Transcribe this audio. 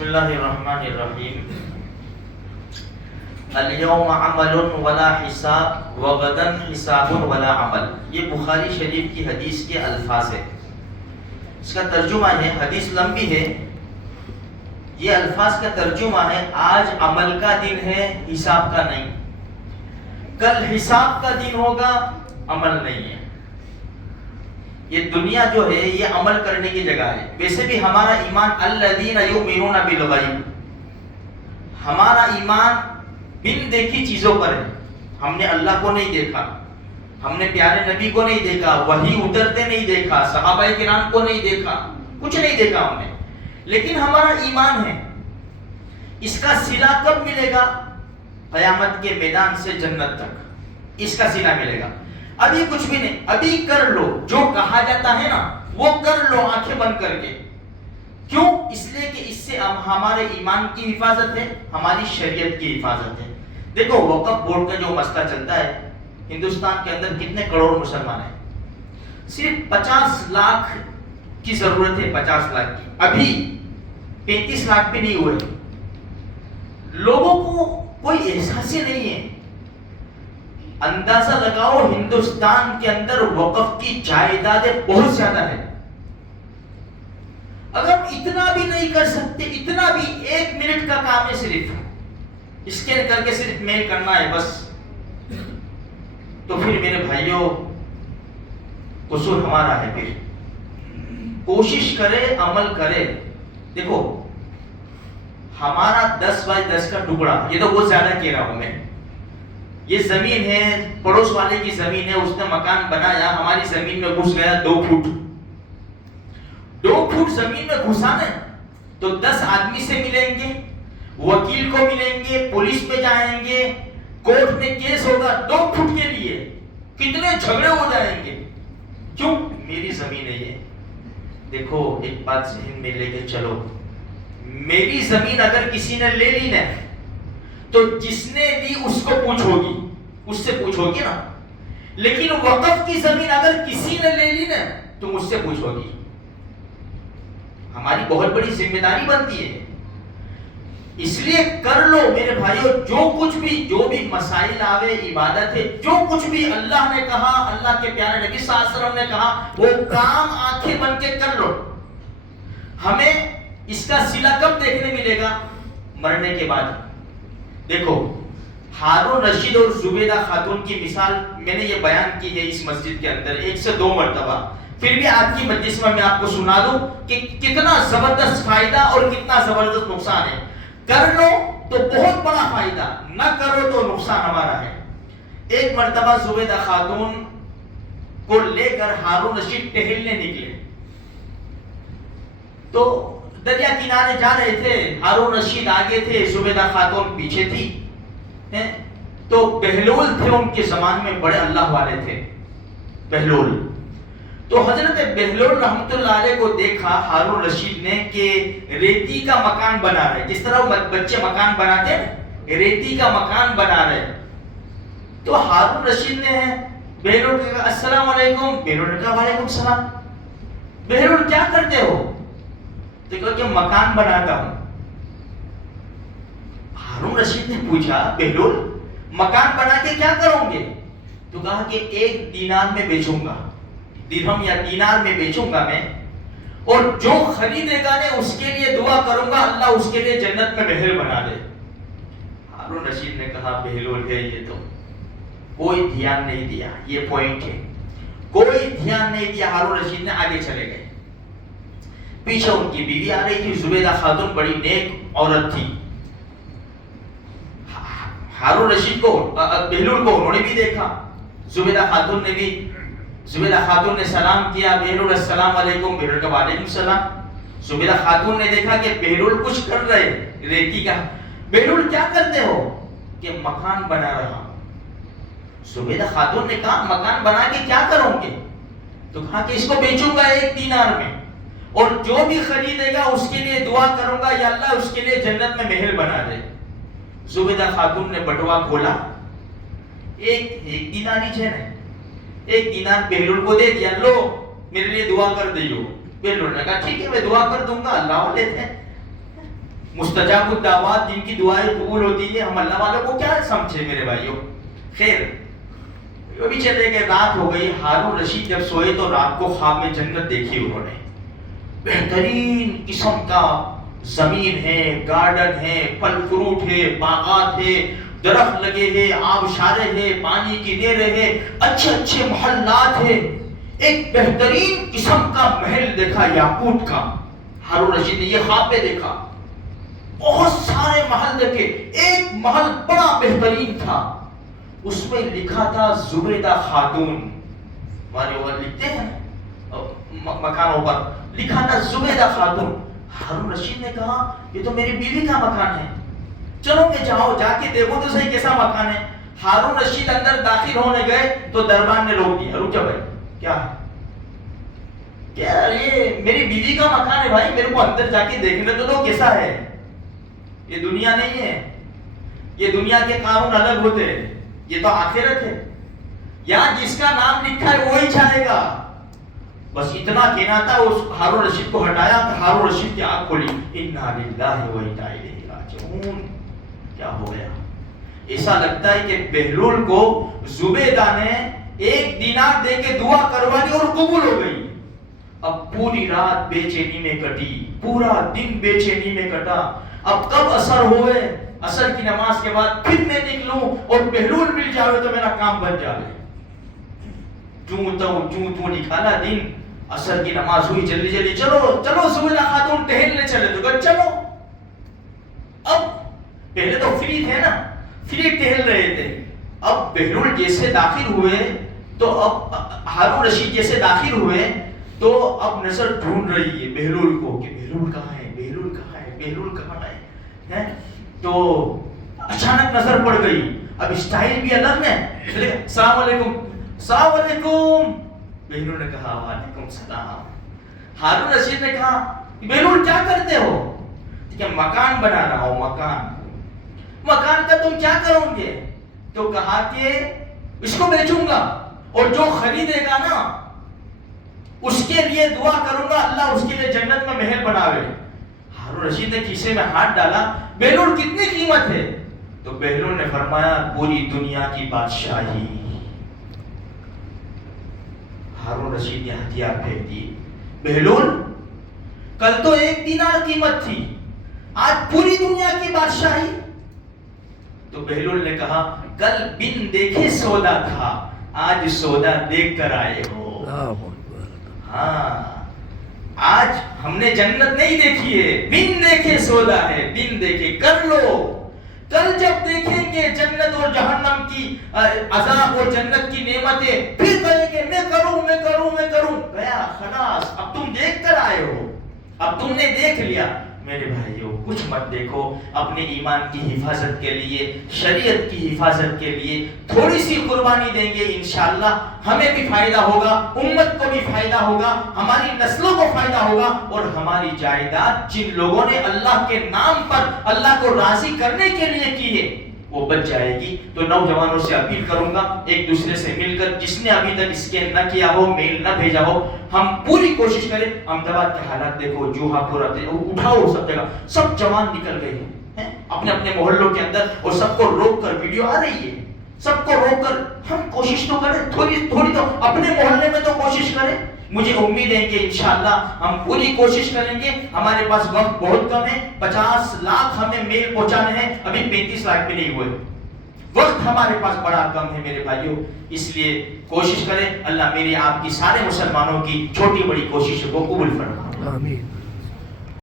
بسم اللہ الرحمن الرحیم. الیوم عمل ولا حساب وغدا حساب ولا عمل. یہ بخاری شریف کی حدیث کے الفاظ ہے. اس کا ترجمہ ہے، حدیث لمبی ہے، یہ الفاظ کا ترجمہ ہے آج عمل کا دن ہے، حساب کا نہیں. کل حساب کا دن ہوگا، عمل نہیں ہے. یہ دنیا جو ہے یہ عمل کرنے کی جگہ ہے. ویسے بھی ہمارا ایمان الذین یؤمنون بالغیب، ہمارا ایمان بن دیکھی چیزوں پر ہے. ہم نے اللہ کو نہیں دیکھا، ہم نے پیارے نبی کو نہیں دیکھا، وحی اترتے نہیں دیکھا، صحابہ کرام کو نہیں دیکھا، کچھ نہیں دیکھا ہم نے، لیکن ہمارا ایمان ہے. اس کا صلہ کب ملے گا؟ قیامت کے میدان سے جنت تک اس کا صلہ ملے گا. ابھی کچھ بھی نہیں، ابھی کر لو جو کہا جاتا ہے نا، وہ کر لو آنکھیں بند کر کے. کیوں؟ اس لیے کہ اس سے ہمارے ایمان کی حفاظت ہے، ہماری شریعت کی حفاظت ہے. دیکھو وقف بورڈ کا جو مسئلہ چلتا ہے، ہندوستان کے اندر کتنے کروڑ مسلمان ہیں؟ صرف 50 لاکھ کی ضرورت ہے، 50 لاکھ کی. ابھی 35 لاکھ بھی نہیں ہوئے. لوگوں کو کوئی احساس ہی نہیں ہے. اندازہ لگاؤ ہندوستان کے اندر وقف کی جائیدادیں بہت زیادہ ہے. اگر اتنا بھی نہیں کر سکتے، اتنا بھی 1 منٹ کا کام ہے، صرف اسکین کر کے صرف میل کرنا ہے بس، تو پھر میرے بھائیوں قصور ہمارا ہے. پھر کوشش کرے، عمل کرے. دیکھو ہمارا 10 بائی 10 کا ٹکڑا، یہ تو بہت زیادہ کہہ رہا ہوں میں، یہ زمین ہے، پڑوس والے کی زمین ہے، اس نے مکان بنایا، ہماری زمین میں گھس گیا 2 فٹ. 2 فٹ زمین میں گھسانا ہے تو 10 آدمی سے ملیں گے، وکیل کو ملیں گے، پولیس میں جائیں گے، کورٹ میں کیس ہوگا 2 فٹ کے لیے. کتنے جھگڑے ہو جائیں گے. کیوں؟ میری زمین ہے یہ. دیکھو ایک بات ذہن میں لے کے چلو، میری زمین اگر کسی نے لے لی نا تو جس نے لی اس کو پوچھو گی، اس سے پوچھو گی نا. لیکن وقف کی زمین اگر کسی نے لے لی نا تو مجھ سے پوچھو گی. ہماری بہت بڑی ذمہ داری بنتی ہے. اس لیے کر لو میرے بھائیوں، جو بھی مسائل آوے، عبادت ہے، جو کچھ بھی اللہ نے کہا، اللہ کے پیارے نبی صلی اللہ علیہ وسلم نے کہا، وہ کام آنکھیں بن کے کر لو. ہمیں اس کا صلہ کب دیکھنے ملے گا؟ مرنے کے بعد. دیکھو ہارون رشید اور زبیدہ خاتون کی مثال میں نے یہ بیان کی ہے اس مسجد کے اندر 1 سے 2 مرتبہ. پھر بھی آج کی مجلس میں آپ کو سنا دوں کہ کتنا زبردست فائدہ اور کتنا زبردست نقصان ہے. کر لو تو بہت بڑا فائدہ، نہ کرو تو نقصان ہمارا ہے. ایک مرتبہ زبیدہ خاتون کو لے کر ہارون رشید ٹہلنے نکلے تو دریا کنارے جا رہے تھے. ہارون رشید آگے تھے، زبیدہ خاتون پیچھے تھی. تو بہلول تھے ان کے زمان میں، بڑے اللہ والے تھے بہلول. تو حضرت بہلول رحمت اللہ علیہ کو دیکھا ہارون رشید نے کہ ریتی کا مکان بنا رہے، جس طرح بچے مکان بناتے ہیں، ریتی کا مکان بنا رہے. تو ہارون رشید نے بہلول کو کہا السلام علیکم. بہلول نے کہا وعلیکم السلام. بہلول کیا کرتے ہو؟ تو کہا کہ مکان بناتا ہوں. ہارون رشید نے پوچھا بہلول مکان بنا کے کیا کروں گے؟ تو کہا کہ 1 دینار میں بیچوں گا، درہم یا دینار میں بیچوں گا میں، اور جو خریدے گا نے اس کے لیے دعا کروں گا اللہ اس کے لیے جنت میں محل بنا دے. ہارون رشید نے کہا بہلول ہے یہ تو کوئی دھیان نہیں دیا. یہ پوائنٹ ہے، کوئی دھیان نہیں دیا. ہارون رشید نے آگے چلے گئے. پیچھے ان کی بیوی آ رہی تھی، زبیدہ خاتون بڑی نیک عورت تھی. ہارون رشید کو، بہلول کو انہوں نے بھی دیکھا، زبیدہ خاتون نے سلام کیا. بہلول السلام علیکم. بہلول کا وعلیکم السلام. زبیدہ خاتون نے دیکھا کہ بہلول کچھ کر رہے ریتی کا. بہلول کیا کرتے ہو؟ کہ مکان بنا رہا. زبیدہ خاتون نے کہا مکان بنا کے کیا کروں گے؟ تو کہا کہ اس کو بیچوں گا 1 دینار میں، اور جو بھی خریدے گا اس کے لیے دعا کروں گا یا اللہ اس کے لیے جنت میں محل بنا دے. زبیدہ خاتون نے بٹوا کھولا، 1 دینار ہی ہے نا، 1 دینار بہلول کو دے دیا. لو میرے لیے دعا کر دیو. بہلول نے کہا ٹھیک ہے میں دعا کر دوں گا، اللہ والے تھے. مستجاب الدعوات جن کی دعائیں قبول ہوتی ہیں، ہم اللہ والوں کو کیا سمجھے میرے بھائیوں. خیر وہ بھی چلے گئے، رات ہو گئی. ہارون رشید جب سوئے تو رات کو خواب میں جنت دیکھی انہوں نے. بہترین قسم کا زمین ہے، گارڈن ہے، پھل فروٹ ہے، باغات ہے، درخت لگے ہیں، آبشارے ہیں، پانی کی نہریں ہیں، اچھے اچھے محلات ہیں. ایک بہترین قسم کا محل دیکھا یاقوت کا. ہارون رشید نے یہ خواب میں دیکھا. بہت سارے محل دیکھے، ایک محل بڑا بہترین تھا، اس میں لکھا تھا زبیدہ خاتون. ہمارے اوپر لکھتے ہیں مکانوں پر لکھا تھا زبیدہ خاتون. ہارون رشید نے کہا یہ تو میری بیوی کا مکان ہے، چلو کہ جاؤ جا کے دیکھو تو صحیح کیسا مکان ہے. ہارون رشید اندر داخل ہونے گئے تو دربان نے روک دیا. رک جا بھائی، کیا یہ میری بیوی کا مکان ہے بھائی، میرے کو اندر جا کے دیکھنے تو کیسا ہے. یہ دنیا نہیں ہے، یہ دنیا کے قانون الگ ہوتے ہیں، یہ تو آخرت ہے. یہاں جس کا نام لکھا ہے وہی جائے گا. بس اتنا کہنا تھا. اس ہارون رشید کو ہٹایا تو ہارون رشید کی آنکھ کھلی. انا للہ و انا الیہ راجعون. کیا ہو گیا؟ ایسا لگتا ہے کہ بہلول کو زبیدہ نے 1 دینار دے کے دعا کروا دی اور قبول ہو گئی. اب پوری رات بے چینی میں کٹی، پورا دن بے چینی میں کٹا. اب کب اثر ہوئے؟ اثر کی نماز کے بعد پھر میں نکلوں اور بہلول مل جاوے تو میرا کام بن جاوے. چوں نکالا دن. اثر کی نماز ہوئی، جلدی جلدی چلو زبیدہ خاتون ٹہلنے چلے. تو کہ چلو. اب پہلے تو فری تھے نا، فری ٹہل رہے تھے. اب بہلول جیسے داخل ہوئے تو اب ہارون رشید جیسے داخل ہوئے تو اب نظر ڈھونڈ رہی ہے بہلول کو کہ بہلول کہاں ہے، بہلول کہاں ہے، بہلول کہاں ہے. تو اچانک نظر پڑ گئی. اب اسٹائل بھی الگ ہے. السلام علیکم. السلام علیکم. بہلول نے کہا وعلیکم السلام. ہارون رشید نے کہا بہلول کیا کرتے ہو؟ کہ مکان بنا رہا ہوں. مکان کا تم کیا کرو گے؟ تو کہا کہ اس کو بیچوں گا اور جو خریدے گا نا اس کے لیے دعا کروں گا اللہ اس کے لیے جنت میں محل بناوے. ہارون رشید نے کیسے میں ہاتھ ڈالا. بہلول کتنی قیمت ہے؟ تو بہلول نے فرمایا پوری دنیا کی بادشاہی. ہارون رشید نے ہتھیار پھینک دیے. بہلول کل تو 1 دینار قیمت تھی، آج پوری دنیا کی بادشاہی. تو بہلول نے کہا کل بن دیکھے سودا تھا، آج سودا دیکھ کر آئے ہو. ہاں آج ہم نے جنت نہیں دیکھی ہے، بن دیکھے سودا ہے. بن دیکھے کر لو. کل جب دیکھیں گے جنت اور جہنم کی عذاب اور جنت کی نعمتیں پھر کہیں گے میں کروں. گیا خلاص. اب تم دیکھ کر آئے ہو، اب تم نے دیکھ لیا. میرے بھائیوں کچھ مت دیکھو. اپنے ایمان کی حفاظت کے لیے، شریعت کی حفاظت کے لیے تھوڑی سی قربانی دیں گے، انشاءاللہ ہمیں بھی فائدہ ہوگا، امت کو بھی فائدہ ہوگا، ہماری نسلوں کو فائدہ ہوگا. اور ہماری جائیداد جن لوگوں نے اللہ کے نام پر اللہ کو راضی کرنے کے لیے کی ہے وہ بچ جائے گی. تو نوجوانوں سے اپیل کروں گا ایک دوسرے سے مل کر، جس نے ابھی تک اسکین نہ کیا ہو، میل نہ بھیجا ہو، ہم پوری کوشش کریں. احمد آباد کے حالات دیکھو، جوہا پورا اٹھاؤ، سب جگہ سب جوان نکل گئے ہیں اپنے اپنے محلوں کے اندر اور سب کو روک کر ویڈیو آ رہی ہے. سب کو روک کر ہم کوشش تو کریں، تھوڑی تو اپنے محلے میں تو کوشش کریں. مجھے امید ہے کہ انشاءاللہ ہم پوری کوشش کریں گے. ہمارے پاس وقت بہت کم ہے، 50 لاکھ ہمیں میل پہنچانے ہیں، ابھی 35 لاکھ بھی نہیں ہوئے. وقت ہمارے پاس بڑا کم ہے میرے بھائیوں، اس لیے کوشش کریں. اللہ میری آپ کی سارے مسلمانوں کی چھوٹی بڑی کوششوں کو قبول فرمائے. آمین.